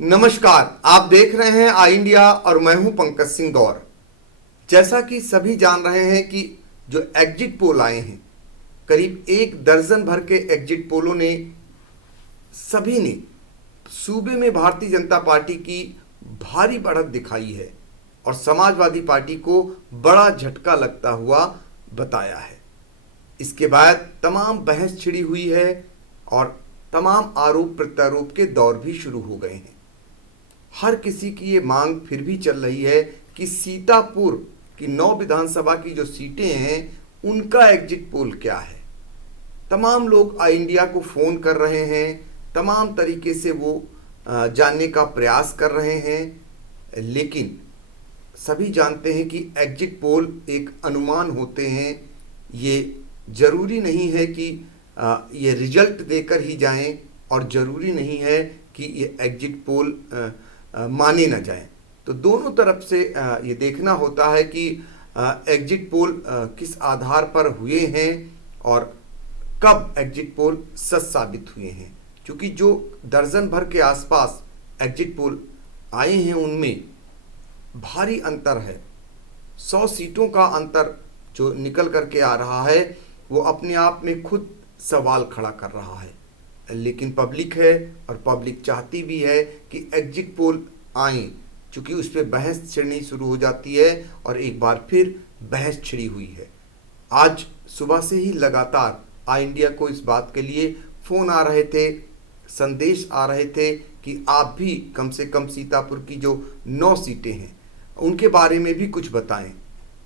नमस्कार, आप देख रहे हैं आई इंडिया और मैं हूं पंकज सिंह गौर। जैसा कि सभी जान रहे हैं कि जो एग्जिट पोल आए हैं, करीब एक दर्जन भर के एग्जिट पोलों ने सभी ने सूबे में भारतीय जनता पार्टी की भारी बढ़त दिखाई है और समाजवादी पार्टी को बड़ा झटका लगता हुआ बताया है। इसके बाद तमाम बहस छिड़ी हुई है और तमाम आरोप प्रत्यारोप के दौर भी शुरू हो गए हैं। हर किसी की ये मांग फिर भी चल रही है कि सीतापुर की 9 विधानसभा की जो सीटें हैं उनका एग्जिट पोल क्या है। तमाम लोग आई इंडिया को फ़ोन कर रहे हैं, तमाम तरीके से वो जानने का प्रयास कर रहे हैं, लेकिन सभी जानते हैं कि एग्जिट पोल एक अनुमान होते हैं। ये ज़रूरी नहीं है कि ये रिजल्ट देकर ही जाएं और ज़रूरी नहीं है कि ये एग्जिट पोल माने न जाएं। तो दोनों तरफ से ये देखना होता है कि एग्जिट पोल किस आधार पर हुए हैं और कब एग्जिट पोल सच साबित हुए हैं, क्योंकि जो दर्जन भर के आसपास एग्जिट पोल आए हैं उनमें भारी अंतर है। 100 सीटों का अंतर जो निकल करके आ रहा है वो अपने आप में खुद सवाल खड़ा कर रहा है। लेकिन पब्लिक है और पब्लिक चाहती भी है कि एग्जिट पोल आए, चूँकि उस पर बहस छिड़नी शुरू हो जाती है और एक बार फिर बहस छिड़ी हुई है। आज सुबह से ही लगातार आई इंडिया को इस बात के लिए फ़ोन आ रहे थे, संदेश आ रहे थे कि आप भी कम से कम सीतापुर की जो 9 सीटें हैं उनके बारे में भी कुछ बताएं।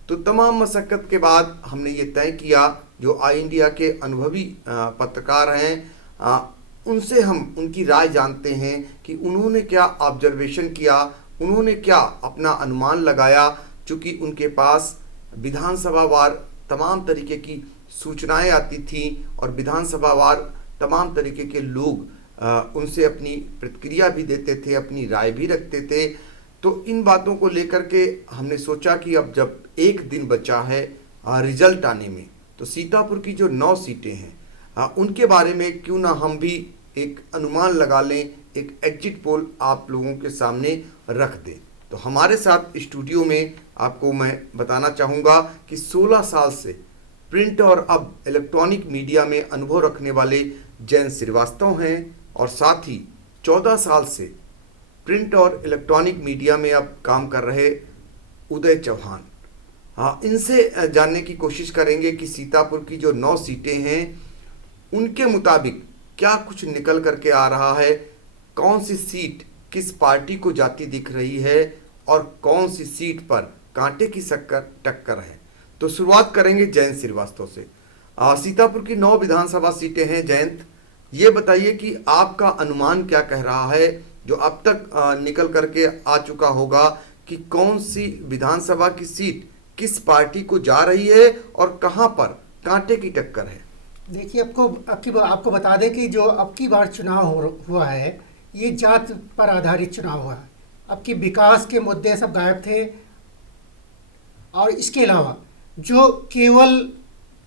तो तमाम मशक्क़त के बाद हमने ये तय किया, जो आई इंडिया के अनुभवी पत्रकार हैं उनसे हम उनकी राय जानते हैं कि उन्होंने क्या ऑब्जर्वेशन किया, उन्होंने क्या अपना अनुमान लगाया। चूँकि उनके पास विधानसभावार तमाम तरीके की सूचनाएं आती थीं और विधानसभावार तमाम तरीके के लोग उनसे अपनी प्रतिक्रिया भी देते थे, अपनी राय भी रखते थे। तो इन बातों को लेकर के हमने सोचा कि अब जब एक दिन बचा है रिजल्ट आने में, तो सीतापुर की जो 9 सीटें हैं उनके बारे में क्यों ना हम भी एक अनुमान लगा लें, एक एग्जिट पोल आप लोगों के सामने रख दें। तो हमारे साथ स्टूडियो में आपको मैं बताना चाहूँगा कि 16 साल से प्रिंट और अब इलेक्ट्रॉनिक मीडिया में अनुभव रखने वाले जयंत श्रीवास्तव हैं और साथ ही 14 साल से प्रिंट और इलेक्ट्रॉनिक मीडिया में अब काम कर रहे उदय चौहान। इनसे जानने की कोशिश करेंगे कि सीतापुर की जो 9 सीटें हैं उनके मुताबिक क्या कुछ निकल करके आ रहा है, कौन सी सीट किस पार्टी को जाती दिख रही है और कौन सी सीट पर कांटे की टक्कर है। तो शुरुआत करेंगे जयंत श्रीवास्तव से। सीतापुर की 9 विधानसभा सीटें हैं। जयंत, ये बताइए कि आपका अनुमान क्या कह रहा है, जो अब तक निकल करके आ चुका होगा, कि कौन सी विधानसभा की सीट किस पार्टी को जा रही है और कहां पर कांटे की टक्कर है। देखिए, आपको बता दें कि जो अब की बार चुनाव हुआ है ये जात पर आधारित चुनाव हुआ है। अब की विकास के मुद्दे सब गायब थे और इसके अलावा जो केवल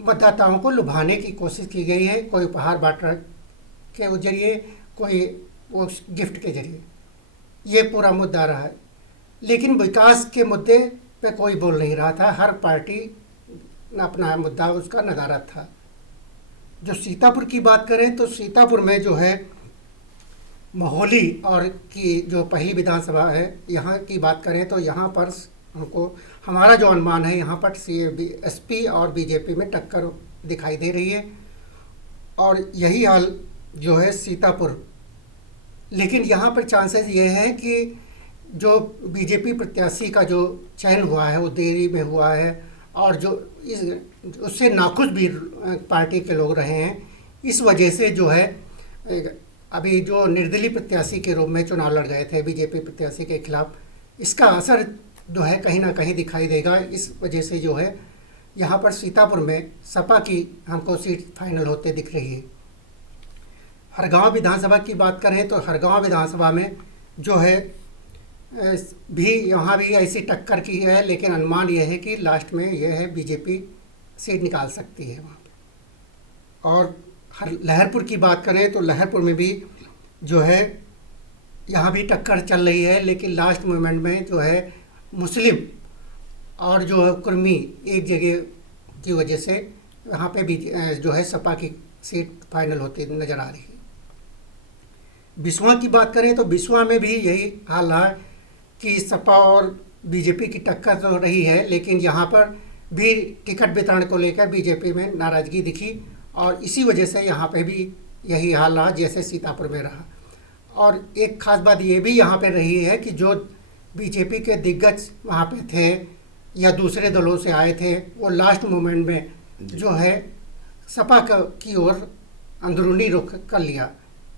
मतदाताओं को लुभाने की कोशिश की गई है, कोई उपहार बांटने के जरिए, कोई वो गिफ्ट के जरिए, ये पूरा मुद्दा रहा है। लेकिन विकास के मुद्दे पे कोई बोल नहीं रहा था। हर पार्टी अपना मुद्दा उसका नदारद था। जो सीतापुर की बात करें तो सीतापुर में जो है मोहाली और की जो पहली विधानसभा है यहाँ की बात करें तो यहाँ पर हमको हमारा जो अनुमान है यहाँ पर एसपी और बीजेपी में टक्कर दिखाई दे रही है और यही हाल जो है सीतापुर। लेकिन यहाँ पर चांसेस ये हैं कि जो बीजेपी प्रत्याशी का जो चयन हुआ है वो देरी में हुआ है और जो उससे नाखुश भी पार्टी के लोग रहे हैं। इस वजह से जो है अभी जो निर्दलीय प्रत्याशी के रूप में चुनाव लड़ गए थे बीजेपी प्रत्याशी के खिलाफ, इसका असर जो है कहीं ना कहीं दिखाई देगा। इस वजह से जो है यहाँ पर सीतापुर में सपा की हमको सीट फाइनल होते दिख रही है। हरगांव विधानसभा की बात करें तो हरगांव विधानसभा में जो है भी यहाँ भी ऐसी टक्कर की है, लेकिन अनुमान यह है कि लास्ट में यह है बीजेपी सीट निकाल सकती है वहाँ पर। और लहरपुर की बात करें तो लहरपुर में भी जो है यहाँ भी टक्कर चल रही है, लेकिन लास्ट मोमेंट में जो है मुस्लिम और जो है कुर्मी एक जगह की वजह से यहाँ पे भी जो है सपा की सीट फाइनल होती नज़र आ रही है। बिस्वा की बात करें तो बिस्वा में भी यही हाल रहा कि सपा और बीजेपी की टक्कर तो रही है, लेकिन यहाँ पर भी टिकट वितरण को लेकर बीजेपी में नाराज़गी दिखी और इसी वजह से यहाँ पे भी यही हाल रहा जैसे सीतापुर में रहा। और एक खास बात ये भी यहाँ पे रही है कि जो बीजेपी के दिग्गज वहाँ पे थे या दूसरे दलों से आए थे, वो लास्ट मोमेंट में जो है सपा की ओर अंदरूनी रुख कर लिया।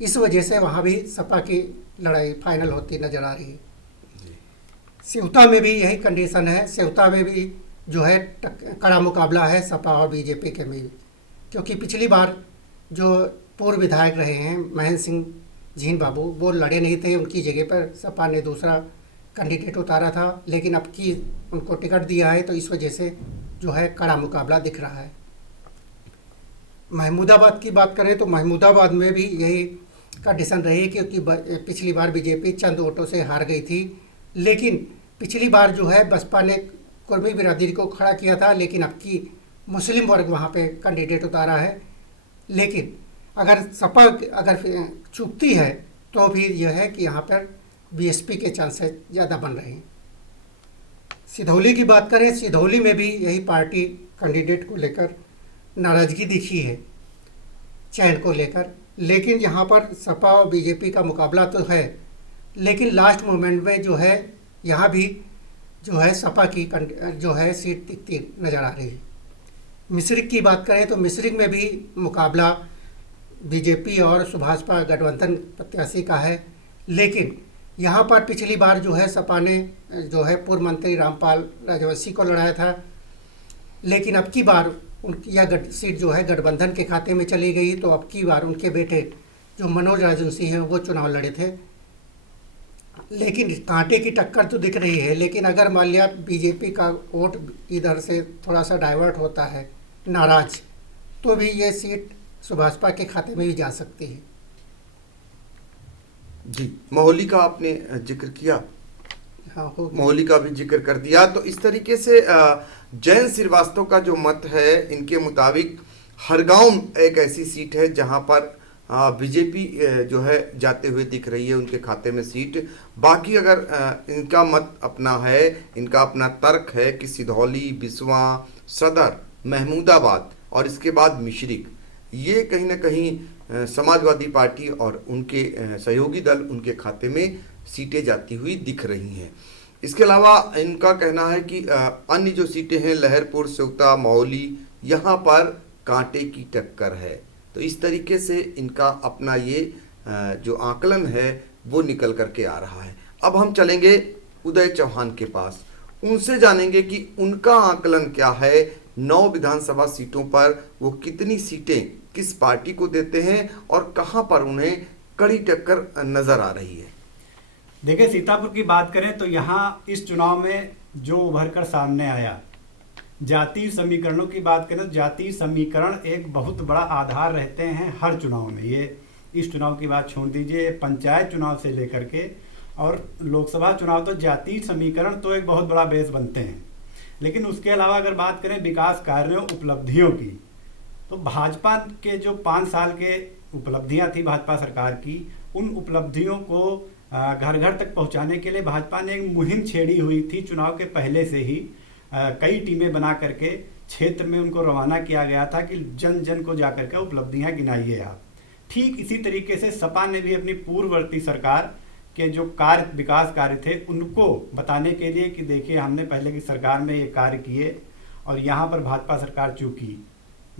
इस वजह से वहाँ भी सपा की लड़ाई फाइनल होती नज़र आ रही है। सेवता में भी यही कंडीशन है। सेवता में भी जो है कड़ा मुकाबला है सपा और बीजेपी के में, क्योंकि पिछली बार जो पूर्व विधायक रहे हैं महेंद्र सिंह झीन बाबू, वो लड़े नहीं थे, उनकी जगह पर सपा ने दूसरा कैंडिडेट उतारा था, लेकिन अब की उनको टिकट दिया है, तो इस वजह से जो है कड़ा मुकाबला दिख रहा है। महमूदाबाद की बात करें तो महमूदाबाद में भी यही कंडीशन रही, क्योंकि पिछली बार बीजेपी चंद वोटों से हार गई थी, लेकिन पिछली बार जो है बसपा ने कुर्मी बिरादरी को खड़ा किया था, लेकिन अब की मुस्लिम वर्ग वहाँ पे कैंडिडेट उतारा है। लेकिन अगर सपा अगर चूकती है तो भी यह है कि यहाँ पर बीएसपी के चांसेस ज़्यादा बन रहे हैं। सिधौली की बात करें, सिधौली में भी यही पार्टी कैंडिडेट को लेकर नाराज़गी दिखी है चयन को लेकर, लेकिन यहाँ पर सपा और बीजेपी का मुकाबला तो है, लेकिन लास्ट मोमेंट में जो है यहाँ भी जो है सपा की जो है सीट दिखती नज़र आ रही है। मिश्रिक की बात करें तो मिश्रिक में भी मुकाबला बीजेपी और सुभाषपा गठबंधन प्रत्याशी का है, लेकिन यहाँ पर पिछली बार जो है सपा ने जो है पूर्व मंत्री रामपाल राजवंशी को लड़ाया था, लेकिन अब की बार उनकी यह सीट जो है गठबंधन के खाते में चली गई, तो अब की बार उनके बेटे जो मनोज राजवंशी हैं वो चुनाव लड़े थे। लेकिन कांटे की टक्कर तो दिख रही है, लेकिन अगर मान लिया बीजेपी का वोट इधर से थोड़ा सा डाइवर्ट होता है नाराज, तो भी ये सीट सुभाषपा के खाते में ही जा सकती है। जी, मोहाली का आपने जिक्र किया, हाँ हो मोहाली का भी जिक्र कर दिया। तो इस तरीके से जयंत श्रीवास्तव का जो मत है, इनके मुताबिक हरगांव एक ऐसी सीट है जहां पर बीजेपी जो है जाते हुए दिख रही है, उनके खाते में सीट। बाकी अगर इनका मत अपना है, इनका अपना तर्क है कि सिधौली, बिस्वा, सदर, महमूदाबाद और इसके बाद मिश्रिक, ये कहीं ना कहीं समाजवादी पार्टी और उनके सहयोगी दल उनके खाते में सीटें जाती हुई दिख रही हैं। इसके अलावा इनका कहना है कि अन्य जो सीटें हैं लहरपुर, सेवता, मोहाली, यहाँ पर कांटे की टक्कर है। तो इस तरीके से इनका अपना ये जो आकलन है वो निकल करके आ रहा है। अब हम चलेंगे उदय चौहान के पास, उनसे जानेंगे कि उनका आकलन क्या है। 9 विधानसभा सीटों पर वो कितनी सीटें किस पार्टी को देते हैं और कहां पर उन्हें कड़ी टक्कर नजर आ रही है। देखिए, सीतापुर की बात करें तो यहाँ इस चुनाव में जो उभर कर सामने आया, जातीय समीकरणों की बात करें तो जातीय समीकरण एक बहुत बड़ा आधार रहते हैं हर चुनाव में। ये इस चुनाव की बात छोड़ दीजिए, पंचायत चुनाव से लेकर के और लोकसभा चुनाव, तो जातीय समीकरण तो एक बहुत बड़ा बेस बनते हैं। लेकिन उसके अलावा अगर बात करें विकास कार्यों, उपलब्धियों की, तो भाजपा के जो 5 साल के उपलब्धियां थी भाजपा सरकार की, उन उपलब्धियों को घर घर तक पहुंचाने के लिए भाजपा ने एक मुहिम छेड़ी हुई थी। चुनाव के पहले से ही कई टीमें बना करके क्षेत्र में उनको रवाना किया गया था कि जन जन को जाकर के उपलब्धियां गिनाइए आप। ठीक इसी तरीके से सपा ने भी अपनी पूर्ववर्ती सरकार के जो कार्य, विकास कार्य थे, उनको बताने के लिए कि देखिए हमने पहले की सरकार में ये कार्य किए और यहाँ पर भाजपा सरकार चूकी,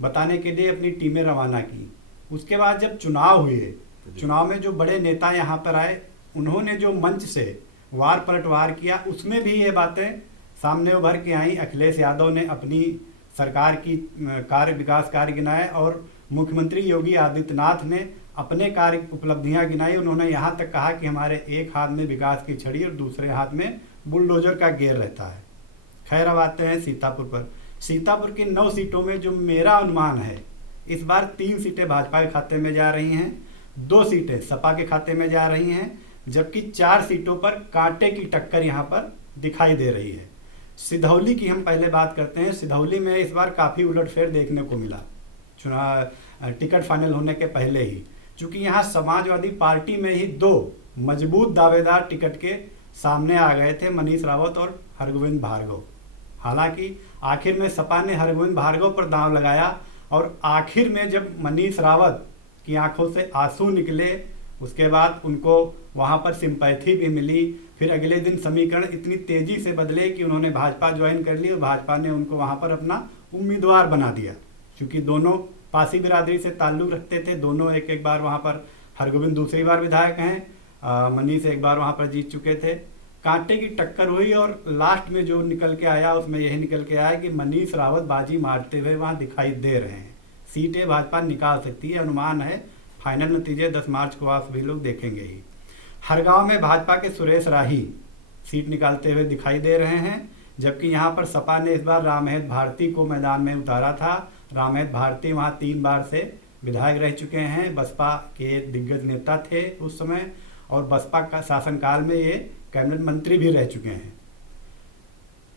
बताने के लिए अपनी टीमें रवाना की। उसके बाद जब चुनाव हुए, चुनाव में जो बड़े नेता यहाँ पर आए, उन्होंने जो मंच से वार पलटवार किया, उसमें भी ये बातें सामने उभर के आई। अखिलेश यादव ने अपनी सरकार की कार्य, विकास कार्य गिनाए और मुख्यमंत्री योगी आदित्यनाथ ने अपने कार्य उपलब्धियां गिनाई। उन्होंने यहाँ तक कहा कि हमारे एक हाथ में विकास की छड़ी और दूसरे हाथ में बुलडोजर का गेर रहता है। खैर, अब आते हैं सीतापुर पर। सीतापुर की 9 सीटों में जो मेरा अनुमान है, इस बार 3 सीटें भाजपा के खाते में जा रही हैं, 2 सीटें सपा के खाते में जा रही हैं। जबकि 4 सीटों पर कांटे की टक्कर यहाँ पर दिखाई दे रही है। सिधौली की हम पहले बात करते हैं। सिधौली में इस बार काफ़ी उलटफेर देखने को मिला चुनाव टिकट फाइनल होने के पहले ही, चूँकि यहाँ समाजवादी पार्टी में ही 2 मजबूत दावेदार टिकट के सामने आ गए थे, मनीष रावत और हरगोविंद भार्गव। हालांकि आखिर में सपा ने हरगोविंद भार्गव पर दांव लगाया और आखिर में जब मनीष रावत की आंखों से आंसू निकले, उसके बाद उनको वहां पर सिंपैथी भी मिली। फिर अगले दिन समीकरण इतनी तेजी से बदले कि उन्होंने भाजपा ज्वाइन कर ली और भाजपा ने उनको वहां पर अपना उम्मीदवार बना दिया, क्योंकि दोनों पासी बिरादरी से ताल्लुक रखते थे। दोनों एक एक बार वहां पर, हरगोविंद दूसरी बार विधायक हैं, मनीष एक बार वहां पर जीत चुके थे। कांटे की टक्कर हुई और लास्ट में जो निकल के आया उसमें यही निकल के आया कि मनीष रावत बाजी मारते हुए वहां दिखाई दे रहे हैं। सीटें भाजपा निकाल सकती है, अनुमान है। फाइनल नतीजे 10 मार्च को आप सभी लोग देखेंगे ही। हरगांव में भाजपा के सुरेश राही सीट निकालते हुए दिखाई दे रहे हैं, जबकि यहाँ पर सपा ने इस बार रामहेत भारती को मैदान में उतारा था। रामहेत भारती वहाँ 3 बार से विधायक रह चुके हैं, बसपा के दिग्गज नेता थे उस समय, और बसपा का शासनकाल में ये कैबिनेट मंत्री भी रह चुके हैं।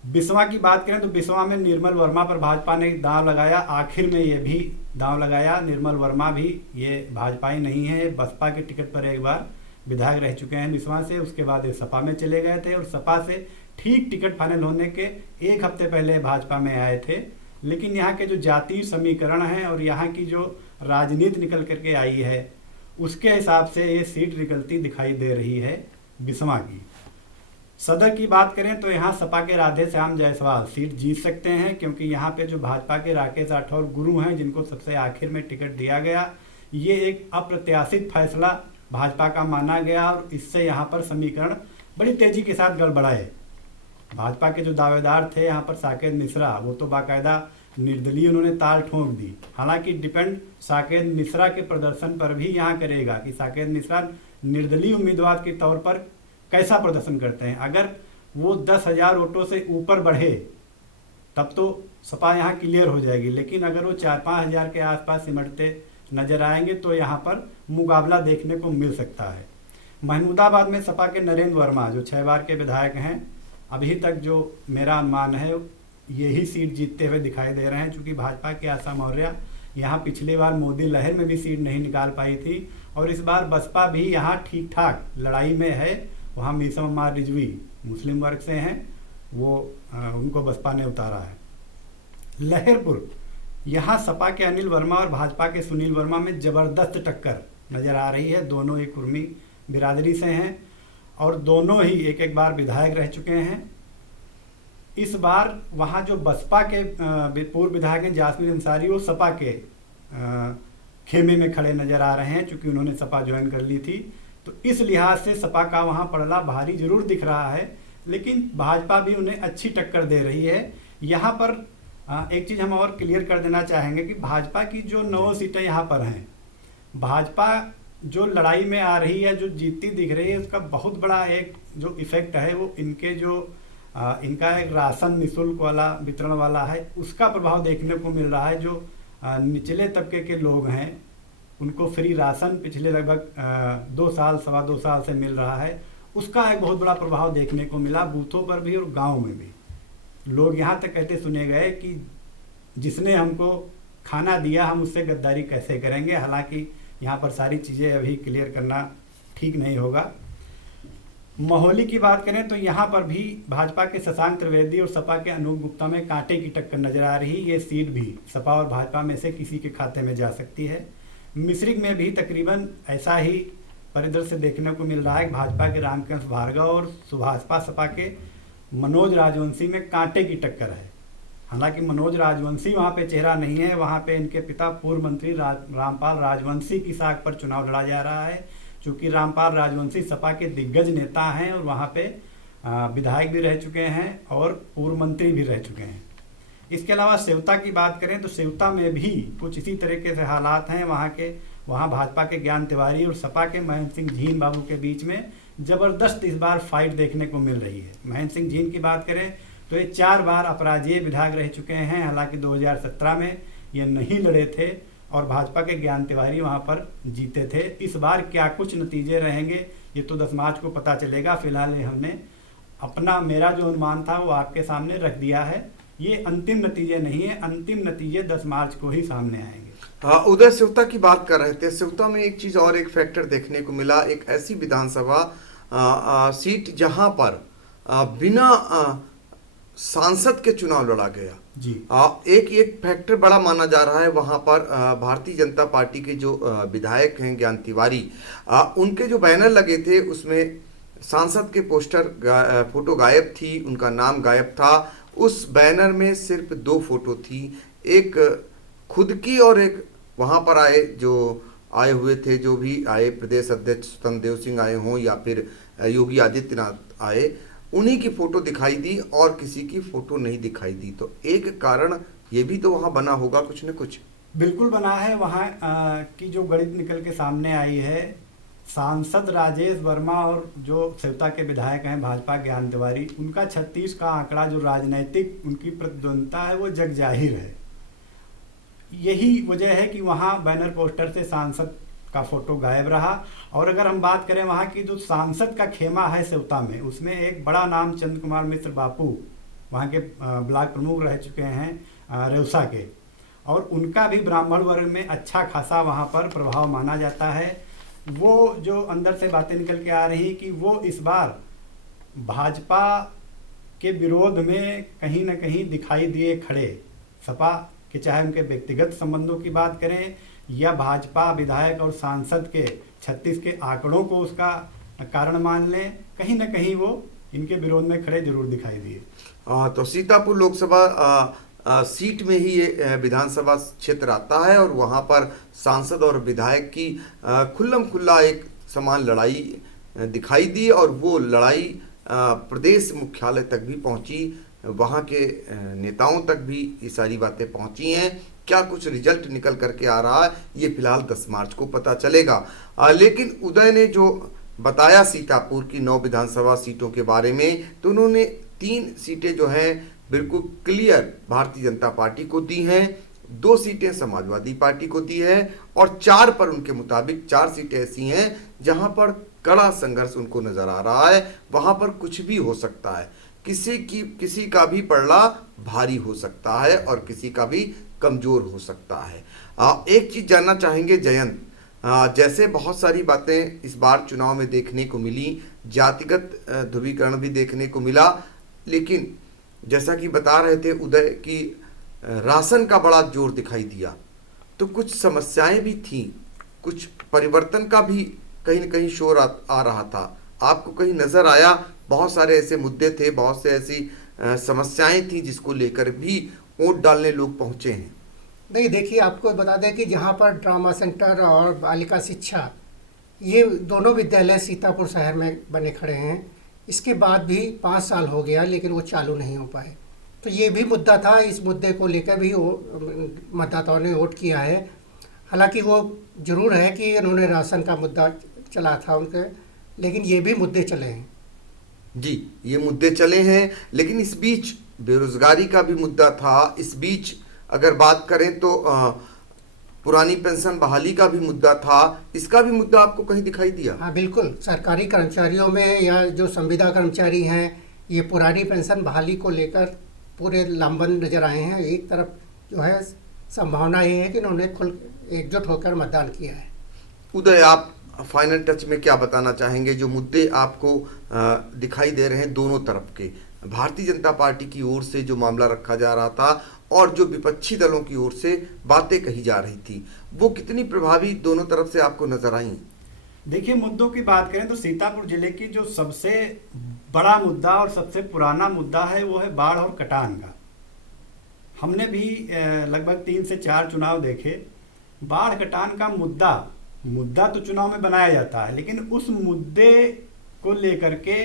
बिस्वा की बात करें तो बिस्वा में निर्मल वर्मा पर भाजपा ने दांव लगाया, आखिर में ये भी दांव लगाया। निर्मल वर्मा भी ये भाजपाई नहीं है, बसपा के टिकट पर एक बार विधायक रह चुके हैं बिस्वा से। उसके बाद ये सपा में चले गए थे और सपा से ठीक टिकट फाइनल होने के 1 हफ्ते पहले भाजपा में आए थे। लेकिन यहाँ के जो जातीय समीकरण हैं और यहाँ की जो राजनीति निकल करके आई है, उसके हिसाब से ये सीट निकलती दिखाई दे रही है बिस्वा की। सदर की बात करें तो यहाँ सपा के राधे श्याम जायसवाल सीट जीत सकते हैं, क्योंकि यहाँ पे जो भाजपा के राकेश राठौर गुरु हैं, जिनको सबसे आखिर में टिकट दिया गया, ये एक अप्रत्याशित फैसला भाजपा का माना गया और इससे यहाँ पर समीकरण बड़ी तेजी के साथ गड़बड़ाए। भाजपा के जो दावेदार थे यहाँ पर साकेत मिश्रा, वो तो बाकायदा निर्दलीय उन्होंने ताल ठोंक दी। हालांकि डिपेंड साकेत मिश्रा के प्रदर्शन पर भी यहाँ करेगा कि साकेत मिश्रा निर्दलीय उम्मीदवार के तौर पर कैसा प्रदर्शन करते हैं। अगर वो 10,000 वोटों से ऊपर बढ़े तब तो सपा यहाँ क्लियर हो जाएगी, लेकिन अगर वो 4-5 हज़ार के आसपास सिमटते नजर आएंगे तो यहाँ पर मुकाबला देखने को मिल सकता है। महमूदाबाद में सपा के नरेंद्र वर्मा जो 6 बार के विधायक हैं, अभी तक जो मेरा अनुमान है यही सीट जीतते हुए दिखाई दे रहे हैं, चूँकि भाजपा के आशा मौर्य यहाँ पिछली बार मोदी लहर में भी सीट नहीं निकाल पाई थी और इस बार बसपा भी यहाँ ठीक ठाक लड़ाई में है। वहाँ मीसा अम्मार रिजवी मुस्लिम वर्ग से हैं, वो उनको बसपा ने उतारा है। लहरपुर, यहाँ सपा के अनिल वर्मा और भाजपा के सुनील वर्मा में ज़बरदस्त टक्कर नज़र आ रही है। दोनों ही कुर्मी बिरादरी से हैं और दोनों ही एक एक बार विधायक रह चुके हैं। इस बार वहाँ जो बसपा के पूर्व विधायक हैं जासमीन अंसारी, वो सपा के खेमे में खड़े नज़र आ रहे हैं, चूँकि उन्होंने सपा ज्वाइन कर ली थी। तो इस लिहाज से सपा का वहाँ पड़ला भारी जरूर दिख रहा है, लेकिन भाजपा भी उन्हें अच्छी टक्कर दे रही है। यहाँ पर एक चीज़ हम और क्लियर कर देना चाहेंगे कि भाजपा की जो 9 सीटें यहाँ पर हैं, भाजपा जो लड़ाई में आ रही है, जो जीतती दिख रही है, उसका बहुत बड़ा एक जो इफेक्ट है वो इनके जो इनका एक राशन निःशुल्क वाला वितरण वाला है, उसका प्रभाव देखने को मिल रहा है। जो निचले तबके के लोग हैं उनको फ्री राशन पिछले लगभग 2 साल, 2.25 साल से मिल रहा है, उसका एक बहुत बड़ा प्रभाव देखने को मिला बूथों पर भी और गांव में भी। लोग यहाँ तक कहते सुने गए कि जिसने हमको खाना दिया हम उससे गद्दारी कैसे करेंगे। हालांकि यहाँ पर सारी चीज़ें अभी क्लियर करना ठीक नहीं होगा। महोली की बात करें तो यहाँ पर भी भाजपा के शशांक त्रिवेदी और सपा के अनूप गुप्ता में कांटे की टक्कर नजर आ रही। ये सीट भी सपा और भाजपा में से किसी के खाते में जा सकती है। मिश्रिक में भी तकरीबन ऐसा ही परिदृश्य देखने को मिल रहा है। भाजपा के रामकृष्ण भार्गव और सुभाषपा सपा के मनोज राजवंशी में कांटे की टक्कर है। हालांकि मनोज राजवंशी वहाँ पे चेहरा नहीं है, वहाँ पे इनके पिता पूर्व मंत्री रामपाल राजवंशी की साख पर चुनाव लड़ा जा रहा है, क्योंकि रामपाल राजवंशी सपा के दिग्गज नेता हैं और वहाँ पे विधायक भी रह चुके हैं और पूर्व मंत्री भी रह चुके हैं। इसके अलावा सेवता की बात करें तो सेवता में भी कुछ इसी तरीके से हालात हैं। वहाँ भाजपा के ज्ञान तिवारी और सपा के महेंद्र सिंह झीन बाबू के बीच में ज़बरदस्त इस बार फाइट देखने को मिल रही है। महेंद्र सिंह झीन की बात करें तो ये 4 बार अपराजेय विधायक रह चुके हैं। हालांकि 2017 में ये नहीं लड़े थे और भाजपा के ज्ञान तिवारी वहाँ पर जीते थे। इस बार क्या कुछ नतीजे रहेंगे ये तो 10 मार्च को पता चलेगा। फिलहाल ये हमने अपना मेरा जो अनुमान था वो आपके सामने रख दिया है। ये अंतिम नतीजे नहीं है, अंतिम नतीजे 10 मार्च को ही सामने आएंगे। हाँ, उदय सिवता की बात कर रहे थे। सिवता में एक चीज और, एक फैक्टर देखने को मिला, एक ऐसी विधानसभा सीट जहां पर बिना सांसद के चुनाव लड़ा गया जी। एक फैक्टर बड़ा माना जा रहा है वहां पर। भारतीय जनता पार्टी के जो विधायक हैं ज्ञान तिवारी, उनके जो बैनर लगे थे उसमें सांसद के पोस्टर फोटो गायब थी, उनका नाम गायब था। उस बैनर में सिर्फ 2 फोटो थी, एक खुद की और एक वहां पर आए हुए थे, जो भी आए, प्रदेश अध्यक्ष स्वतंत्र देव सिंह आए हों या फिर योगी आदित्यनाथ आए, उन्हीं की फोटो दिखाई दी और किसी की फोटो नहीं दिखाई दी। तो एक कारण ये भी तो वहाँ बना होगा कुछ न कुछ। बिल्कुल बना है। वहाँ की जो गणित निकल के सामने आई है, सांसद राजेश वर्मा और जो सेवता के विधायक हैं भाजपा ज्ञान तिवारी, उनका 36 का आंकड़ा जो राजनीतिक उनकी प्रतिद्वंदता है वो जग जाहिर है। यही वजह है कि वहाँ बैनर पोस्टर से सांसद का फोटो गायब रहा। और अगर हम बात करें वहाँ की जो सांसद का खेमा है सेवता में, उसमें एक बड़ा नाम चंद्र कुमार मिश्र बापू, वहाँ के ब्लॉक प्रमुख रह चुके हैं रेउसा के, और उनका भी ब्राह्मण वर्ग में अच्छा खासा वहाँ पर प्रभाव माना जाता है। वो जो अंदर से बातें निकल के आ रही कि वो इस बार भाजपा के विरोध में कहीं ना कहीं दिखाई दिए खड़े। सपा के चाहे उनके व्यक्तिगत संबंधों की बात करें या भाजपा विधायक और सांसद के 36 के आंकड़ों को उसका कारण मान लें, कहीं ना कहीं वो इनके विरोध में खड़े जरूर दिखाई दिए। तो सीतापुर लोकसभा सीट में ही ये विधानसभा क्षेत्र आता है और वहाँ पर सांसद और विधायक की खुल्लम खुल्ला एक समान लड़ाई दिखाई दी और वो लड़ाई प्रदेश मुख्यालय तक भी पहुँची, वहाँ के नेताओं तक भी ये सारी बातें पहुँची हैं। क्या कुछ रिजल्ट निकल करके आ रहा है ये फिलहाल 10 मार्च को पता चलेगा। लेकिन उदय ने जो बताया सीतापुर की 9 विधानसभा सीटों के बारे में, तो उन्होंने 3 सीटें जो हैं बिल्कुल क्लियर भारतीय जनता पार्टी को दी हैं, 2 सीटें समाजवादी पार्टी को दी है और 4 पर उनके मुताबिक 4 सीटें ऐसी हैं जहां पर कड़ा संघर्ष उनको नजर आ रहा है। वहां पर कुछ भी हो सकता है, किसी का भी पलड़ा भारी हो सकता है और किसी का भी कमजोर हो सकता है। एक चीज जानना चाहेंगे जयंत, जैसे बहुत सारी बातें इस बार चुनाव में देखने को मिली, जातिगत ध्रुवीकरण भी देखने को मिला, लेकिन जैसा कि बता रहे थे उदय की राशन का बड़ा जोर दिखाई दिया, तो कुछ समस्याएं भी थी, कुछ परिवर्तन का भी कहीं न कहीं शोर आ रहा था। आपको कहीं नजर आया? बहुत सारे ऐसे मुद्दे थे, बहुत से ऐसी समस्याएं थी जिसको लेकर भी वोट डालने लोग पहुंचे हैं। नहीं, देखिए, आपको बता दें कि जहाँ पर ड्रामा सेंटर और बालिका शिक्षा, ये दोनों विद्यालय सीतापुर शहर में बने खड़े हैं, इसके बाद भी 5 साल हो गया लेकिन वो चालू नहीं हो पाए। तो ये भी मुद्दा था, इस मुद्दे को लेकर भी मतदाताओं ने वोट किया है। हालांकि वो जरूर है कि इन्होंने राशन का मुद्दा चला था उनके, लेकिन ये भी मुद्दे चले हैं। जी, ये मुद्दे चले हैं, लेकिन इस बीच बेरोजगारी का भी मुद्दा था। इस बीच अगर बात करें तो पुरानी पेंशन बहाली का भी मुद्दा था, इसका भी मुद्दा आपको कहीं दिखाई दिया? हाँ, बिल्कुल। सरकारी कर्मचारियों में या जो संविदा कर्मचारी हैं, ये पुरानी पेंशन बहाली को लेकर पूरे लामबंद नजर आए हैं। एक तरफ जो है संभावना ये है कि उन्होंने खुल एकजुट होकर मतदान किया है। उदय, आप फाइनल टच में क्या बताना चाहेंगे, जो मुद्दे आपको दिखाई दे रहे हैं दोनों तरफ के, भारतीय जनता पार्टी की ओर से जो मामला रखा जा रहा था और जो विपक्षी दलों की ओर से बातें कही जा रही थी, वो कितनी प्रभावी दोनों तरफ से आपको नजर आई? देखिए, मुद्दों की बात करें तो सीतापुर जिले की जो सबसे बड़ा मुद्दा और सबसे पुराना मुद्दा है वो है बाढ़ और कटान का। हमने भी लगभग 3 से 4 चुनाव देखे। बाढ़ कटान का मुद्दा तो चुनाव में बनाया जाता है, लेकिन उस मुद्दे को लेकर के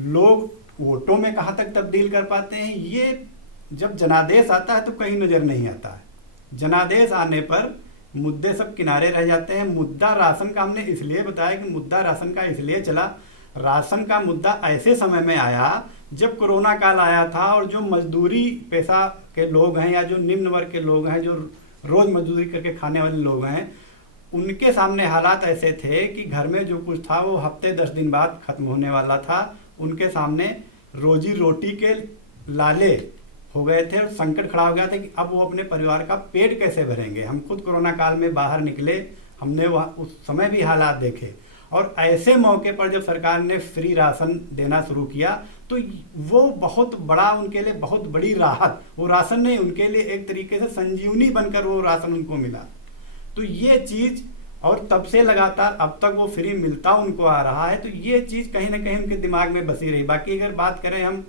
लोग वोटों में कहाँ तक तब्दील कर पाते हैं, ये जब जनादेश आता है तो कहीं नजर नहीं आता है। जनादेश आने पर मुद्दे सब किनारे रह जाते हैं। मुद्दा राशन का हमने इसलिए बताया कि मुद्दा राशन का इसलिए चला, राशन का मुद्दा ऐसे समय में आया जब कोरोना काल आया था और जो मजदूरी पेशा के लोग हैं या जो निम्न वर्ग के लोग हैं, जो रोज मजदूरी करके खाने वाले लोग हैं, उनके सामने हालात ऐसे थे कि घर में जो कुछ था वो हफ्ते 10 दिन बाद खत्म होने वाला था। उनके सामने रोजी रोटी के लाले हो गए थे और संकट खड़ा हो गया था कि अब वो अपने परिवार का पेट कैसे भरेंगे। हम खुद कोरोना काल में बाहर निकले, हमने वह उस समय भी हालात देखे, और ऐसे मौके पर जब सरकार ने फ्री राशन देना शुरू किया तो वो बहुत बड़ा, उनके लिए बहुत बड़ी राहत, वो राशन नहीं, उनके लिए एक तरीके से संजीवनी बनकर वो राशन उनको मिला। तो ये चीज़, और तब से लगातार अब तक वो फ्री मिलता उनको आ रहा है, तो ये चीज़ कहीं ना कहीं उनके दिमाग में बसी रही। बाकी अगर बात करें हम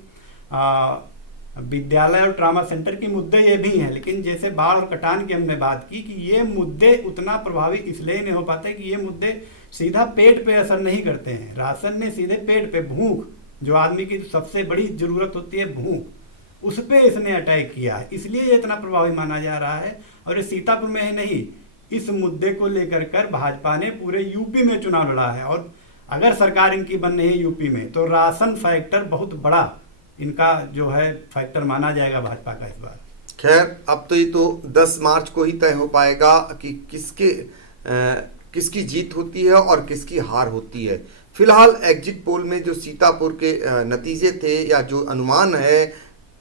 विद्यालय और ट्रामा सेंटर के मुद्दे ये भी हैं, लेकिन जैसे बाढ़ और कटान की हमने बात की कि ये मुद्दे उतना प्रभावी इसलिए नहीं हो पाते कि ये मुद्दे सीधा पेट पे असर नहीं करते हैं। राशन ने सीधे पेट पे, भूख, जो आदमी की सबसे बड़ी जरूरत होती है भूख, उस पे इसने अटैक किया है, इसलिए ये इतना प्रभावी माना जा रहा है। और ये सीतापुर में ही नहीं, इस मुद्दे को लेकर कर भाजपा ने पूरे यूपी में चुनाव लड़ा है, और अगर सरकार इनकी बन रही है यूपी में तो राशन फैक्टर बहुत बड़ा इनका जो है फैक्टर माना जाएगा भाजपा का इस बार। खैर, अब तो ये तो 10 मार्च को ही तय हो पाएगा कि किसकी जीत होती है और किसकी हार होती है। फिलहाल एग्जिट पोल में जो सीतापुर के नतीजे थे या जो अनुमान है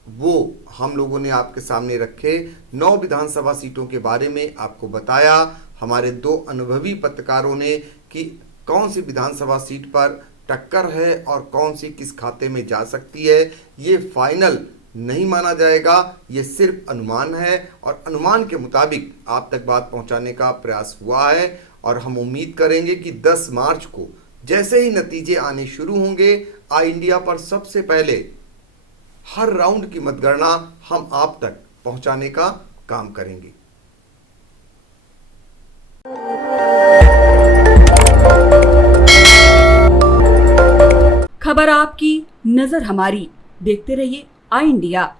वो हम लोगों ने आपके सामने रखे। 9 विधानसभा सीटों के बारे में आपको बताया हमारे 2 अनुभवी पत्रकारों ने कि कौन सी विधानसभा सीट पर टक्कर है और कौन सी किस खाते में जा सकती है। ये फाइनल नहीं माना जाएगा, ये सिर्फ अनुमान है, और अनुमान के मुताबिक आप तक बात पहुंचाने का प्रयास हुआ है। और हम उम्मीद करेंगे कि 10 मार्च को जैसे ही नतीजे आने शुरू होंगे, आई इंडिया पर सबसे पहले हर राउंड की मतगणना हम आप तक पहुंचाने का काम करेंगे। खबर आपकी, नजर हमारी। देखते रहिए आई इंडिया।